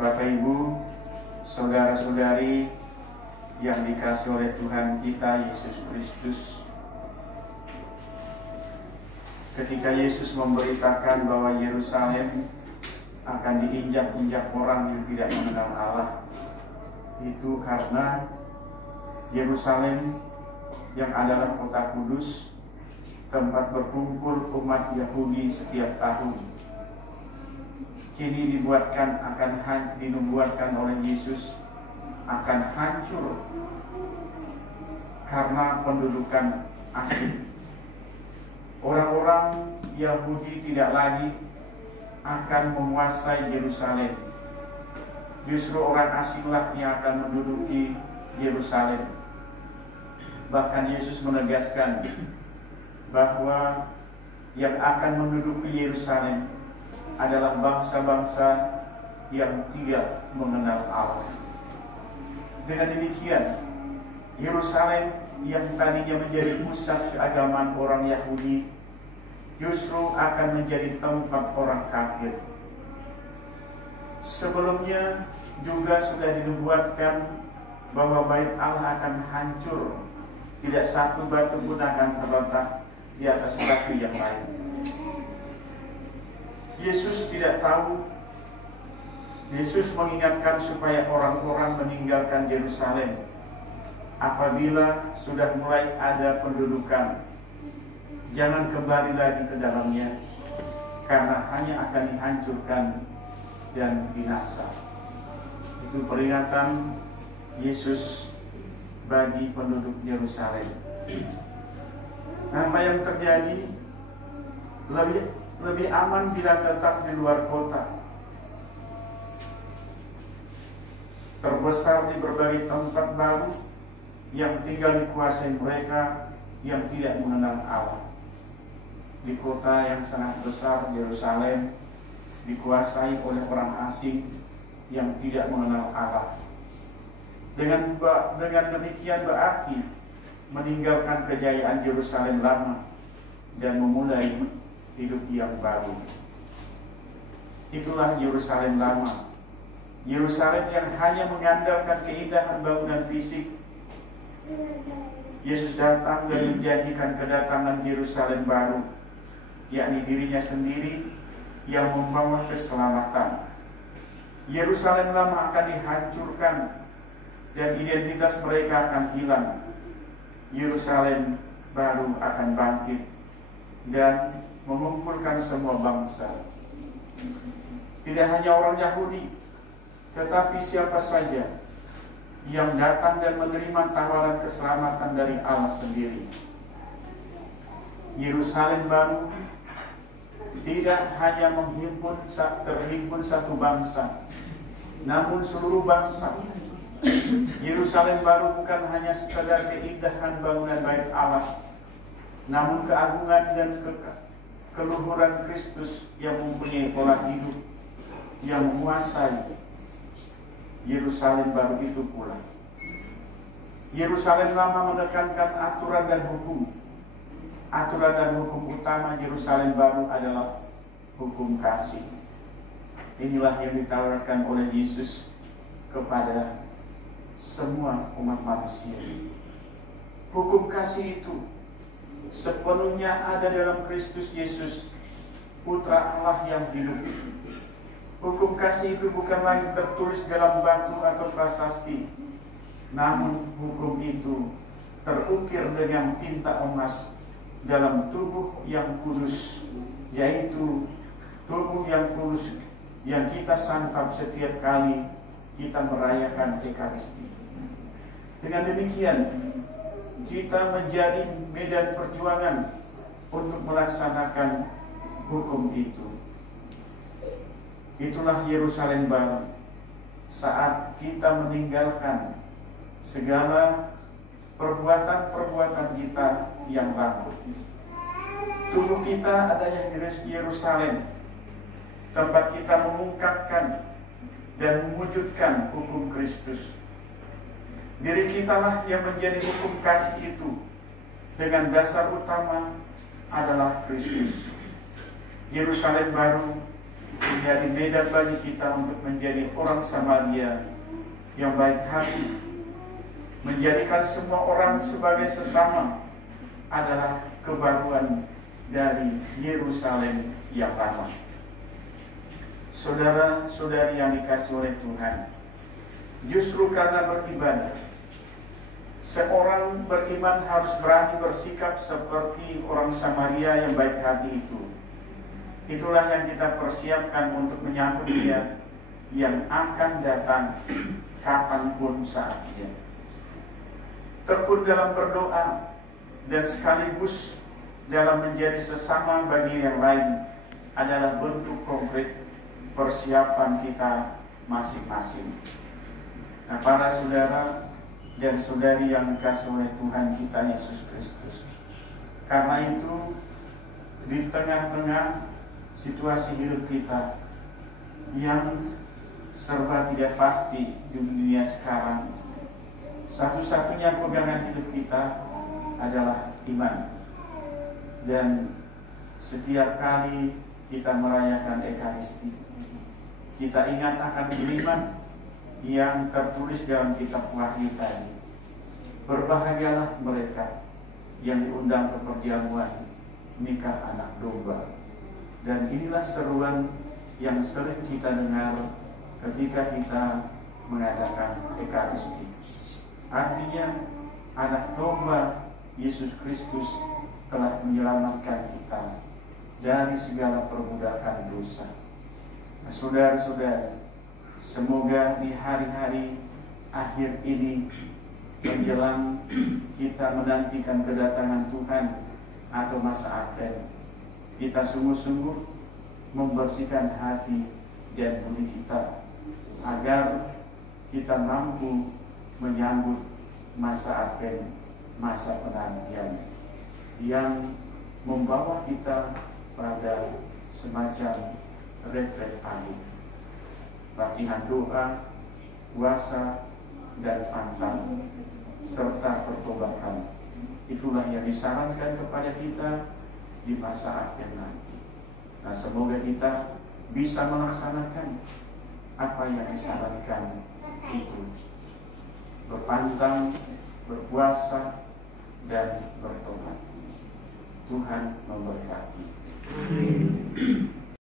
Bapak Ibu, saudara-saudari yang dikasihi oleh Tuhan kita Yesus Kristus, ketika Yesus memberitakan bahwa Yerusalem akan diinjak-injak orang yang tidak mengenal Allah, itu karena Yerusalem yang adalah kota kudus, tempat berkumpul umat Yahudi setiap tahun, kini dinubuatkan oleh Yesus akan hancur karena pendudukan asing. Orang-orang Yahudi tidak lagi akan menguasai Yerusalem. Justru orang asinglah yang akan menduduki Yerusalem. Bahkan Yesus menegaskan bahwa yang akan menduduki Yerusalem adalah bangsa-bangsa yang tidak mengenal Allah. Dengan demikian, Yerusalem yang tadinya menjadi pusat keagamaan orang Yahudi justru akan menjadi tempat orang kafir. Sebelumnya juga sudah dinubuatkan bahwa bait Allah akan hancur, tidak satu batu pun akan terletak di atas batu yang lain. Yesus tidak tahu. Yesus mengingatkan supaya orang-orang meninggalkan Yerusalem apabila sudah mulai ada pendudukan. Jangan kembali lagi ke dalamnya, karena hanya akan dihancurkan dan binasa. Itu peringatan Yesus bagi penduduk Yerusalem. Nah, apa yang terjadi? Lebih aman bila tetap di luar kota. Terbesar di berbagai tempat baru yang tinggal dikuasai mereka yang tidak mengenal Allah. Di kota yang sangat besar, Yerusalem, dikuasai oleh orang asing yang tidak mengenal Allah. Dengan demikian berarti meninggalkan kejayaan Yerusalem lama dan memulai hidup yang baru. Itulah Yerusalem lama. Yerusalem yang hanya mengandalkan keindahan bangunan fisik. Yesus datang dan menjanjikan kedatangan Yerusalem baru, yakni dirinya sendiri yang membawa keselamatan. Yerusalem lama akan dihancurkan dan identitas mereka akan hilang. Yerusalem baru akan bangkit dan mengumpulkan semua bangsa. Tidak hanya orang Yahudi, tetapi siapa saja yang datang dan menerima tawaran keselamatan dari Allah sendiri. Yerusalem baru tidak hanya terhimpun satu bangsa, namun seluruh bangsa. Yerusalem baru bukan hanya sekadar keindahan bangunan bait Allah, namun keagungan dan keluhuran Kristus yang mempunyai pola hidup yang menguasai Yerusalem baru itu pula. Yerusalem lama menekankan aturan dan hukum. Aturan dan hukum utama Yerusalem baru adalah hukum kasih. Inilah yang ditawarkan oleh Yesus kepada semua umat manusia. Hukum kasih itu sepenuhnya ada dalam Kristus Yesus, Putra Allah yang hidup. Hukum kasih itu bukan lagi tertulis dalam batu atau prasasti, namun hukum itu terukir dengan tinta emas dalam tubuh yang kudus, yaitu tubuh yang kudus yang kita santap setiap kali kita merayakan Ekaristi. Dengan demikian, kita menjadi medan perjuangan untuk melaksanakan hukum itu. Itulah Yerusalem baru saat kita meninggalkan segala perbuatan-perbuatan kita yang lalu. Tubuh kita adalah Yerusalem, tempat kita mengungkapkan dan mewujudkan hukum Kristus. Diri kitalah yang menjadi hukum kasih itu, dengan dasar utama adalah Kristus. Yerusalem baru menjadi medan bagi kita untuk menjadi orang Samaria yang baik hati, menjadikan semua orang sebagai sesama adalah kebaruan dari Yerusalem yang lama. Saudara-saudari yang dikasihi oleh Tuhan, justru karena beribadah, seorang beriman harus berani bersikap seperti orang Samaria yang baik hati itu. Itulah yang kita persiapkan untuk menyambut Dia yang akan datang kapanpun saatnya. Tekun dalam berdoa dan sekaligus dalam menjadi sesama bagi yang lain adalah bentuk konkret persiapan kita masing-masing. Nah, para saudara dan saudari yang dikasihi oleh Tuhan kita Yesus Kristus, karena itu di tengah-tengah situasi hidup kita yang serba tidak pasti di dunia sekarang, satu-satunya pegangan hidup kita adalah iman. Dan setiap kali kita merayakan Ekaristi, kita ingat akan iman yang tertulis dalam kitab Wahyu tadi. Berbahagialah mereka yang diundang ke perjamuan nikah anak domba. Dan inilah seruan yang sering kita dengar ketika kita mengadakan Ekaristi. Artinya anak domba Yesus Kristus telah menyelamatkan kita dari segala perbudakan dosa. Saudara-saudari, semoga di hari-hari akhir ini menjelang kita menantikan kedatangan Tuhan atau masa Advent, kita sungguh-sungguh membersihkan hati dan budi kita agar kita mampu menyambut masa Advent, masa penantian yang membawa kita pada semacam retret akhir, latihan doa, puasa, dan pantang, serta pertobatan. Itulah yang disarankan kepada kita di masa akhir nanti. Nah, semoga kita bisa melaksanakan apa yang disarankan itu. Berpantang, berpuasa, dan bertobat. Tuhan memberkati. Amin.